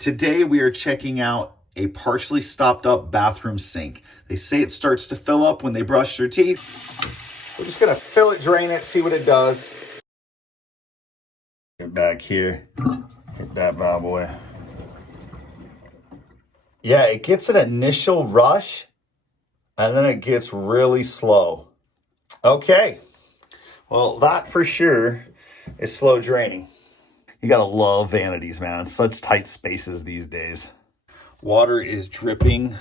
Today we are checking out a partially stopped up bathroom sink. They say it starts to fill up when they brush their teeth. We're just gonna fill it, drain it, see what it does. Get back here, hit that bad boy. Yeah, it gets an initial rush and then it gets really slow. Okay, well that for sure is slow draining. You gotta love vanities, man. Such tight spaces these days. Water is dripping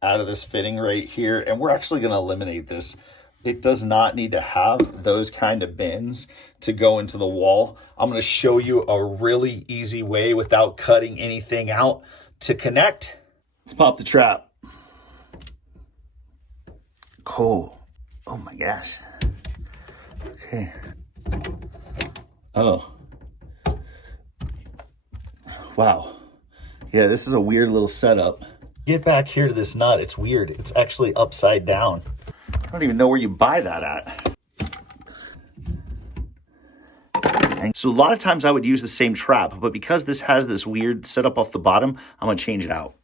out of this fitting right here, and we're actually gonna eliminate this. It does not need to have those kind of bins to go into the wall. I'm gonna show you a really easy way without cutting anything out to connect. Let's pop the trap. Cool. Oh my gosh. Okay. Oh. Wow. Yeah, this is a weird little setup. Get back here to this nut. It's weird. It's actually upside down. I don't even know where you buy that at. And so a lot of times I would use the same trap, but because this has this weird setup off the bottom, I'm gonna change it out.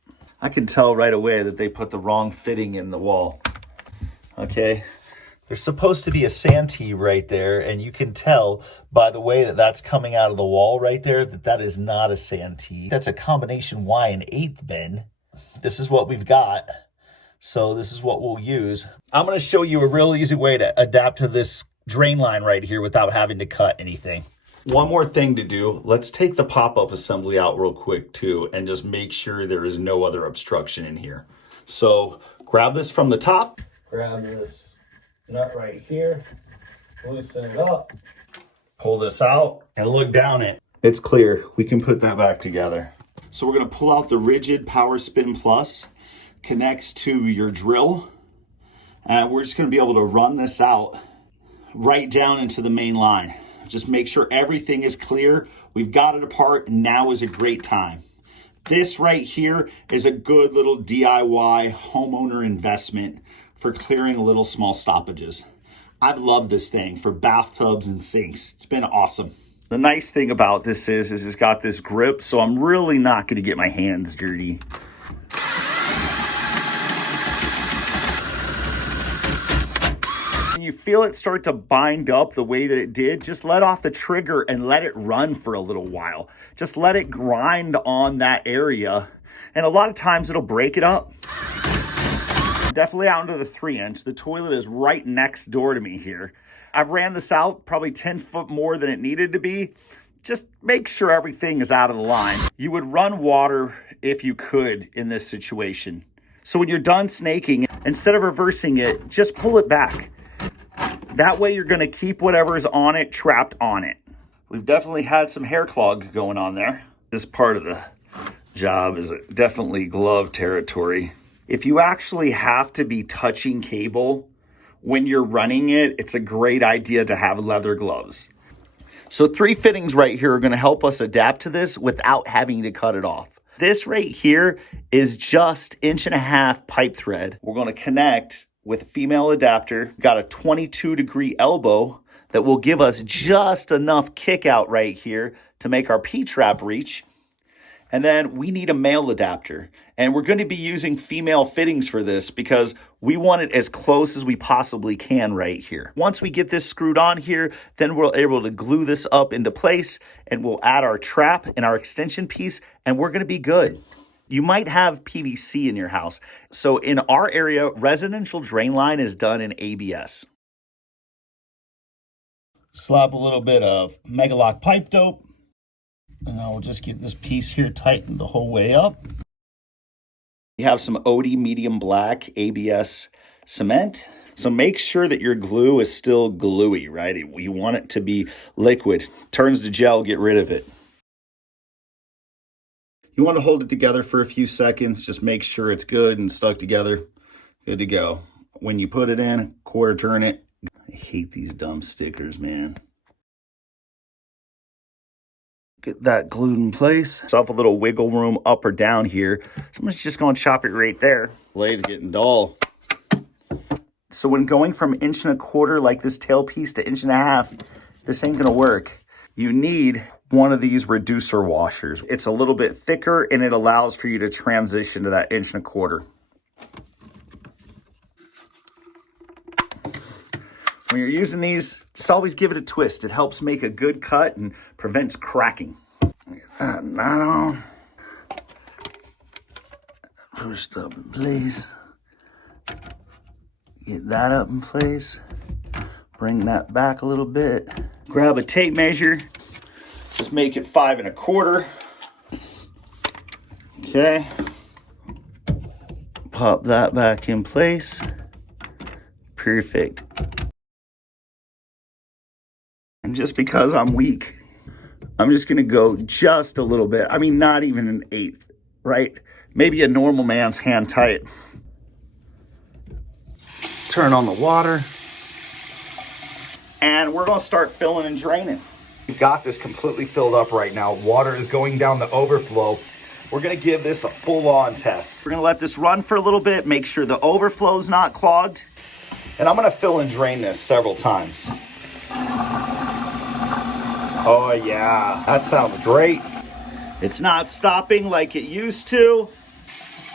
I can tell right away that they put the wrong fitting in the wall. Okay. There's supposed to be a Santee right there, and you can tell by the way that that's coming out of the wall right there that that is not a Santee. That's a combination Y and 8th bin. This is what we've got, so this is what we'll use. I'm going to show you a real easy way to adapt to this drain line right here without having to cut anything. One more thing to do. Let's take the pop-up assembly out real quick too and just make sure there is no other obstruction in here. So grab this from the top. Grab this nut right here, loosen it up, pull this out, and look down it. It's clear. We can put that back together. So we're going to pull out the Ridgid Power Spin Plus, connects to your drill, and we're just going to be able to run this out right down into the main line. Just make sure everything is clear. We've got it apart. Now is a great time. This right here is a good little DIY homeowner investment for clearing little small stoppages. I've loved this thing for bathtubs and sinks. It's been awesome. The nice thing about this is it's got this grip, so I'm really not gonna get my hands dirty. When you feel it start to bind up the way that it did, just let off the trigger and let it run for a little while. Just let it grind on that area, and a lot of times it'll break it up. Definitely out into the 3-inch. The toilet is right next door to me here. I've ran this out probably 10 foot more than it needed to be. Just make sure everything is out of the line. You would run water if you could in this situation. So when you're done snaking, instead of reversing it, just pull it back. That way you're gonna keep whatever is on it trapped on it. We've definitely had some hair clog going on there. This part of the job is definitely glove territory. If you actually have to be touching cable when you're running it, it's a great idea to have leather gloves. So 3 fittings right here are going to help us adapt to this without having to cut it off. This right here is just 1.5 inch pipe thread. We're going to connect with a female adapter. Got a 22-degree elbow that will give us just enough kick out right here to make our P-trap reach. And then we need a male adapter. And we're going to be using female fittings for this because we want it as close as we possibly can right here. Once we get this screwed on here, then we're able to glue this up into place and we'll add our trap and our extension piece and we're going to be good. You might have PVC in your house. So in our area, residential drain line is done in ABS. Slap a little bit of Megalock pipe dope. And I will just get this piece here tightened the whole way up. You have some OD medium black ABS cement. So make sure that your glue is still gluey, right? You want it to be liquid. Turns to gel, get rid of it. You want to hold it together for a few seconds. Just make sure it's good and stuck together. Good to go. When you put it in, quarter turn it. I hate these dumb stickers, man. Get that glued in place. Yourself a little wiggle room up or down here. Someone's just going to chop it right there. Blade's getting dull. So when going from 1.25 inches like this tailpiece to 1.5 inches, this ain't going to work. you need one of these reducer washers. It's a little bit thicker and it allows for you to transition to that 1.25 inch. When you're using these, just always give it a twist. It helps make a good cut and prevents cracking. Get that knot on. Pushed up in place. Get that up in place. Bring that back a little bit. Grab a tape measure. Just make it 5 1/4. Okay. Pop that back in place. Perfect. And just because I'm weak, I'm just gonna go just a little bit. I mean, not even 1/8, right? Maybe a normal man's hand tight. Turn on the water. And we're gonna start filling and draining. We've got this completely filled up right now. Water is going down the overflow. We're gonna give this a full-on test. We're gonna let this run for a little bit, make sure the overflow's not clogged. And I'm gonna fill and drain this several times. Oh yeah, that sounds great. It's not stopping like it used to,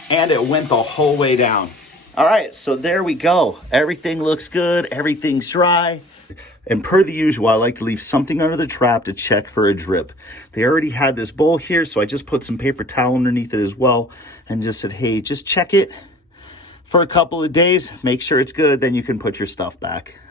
and it went the whole way down. All right, so there we go. Everything looks good, everything's dry. And per the usual, I like to leave something under the trap to check for a drip. They already had this bowl here, so I just put some paper towel underneath it as well and just said, hey, just check it for a couple of days, make sure it's good, then you can put your stuff back.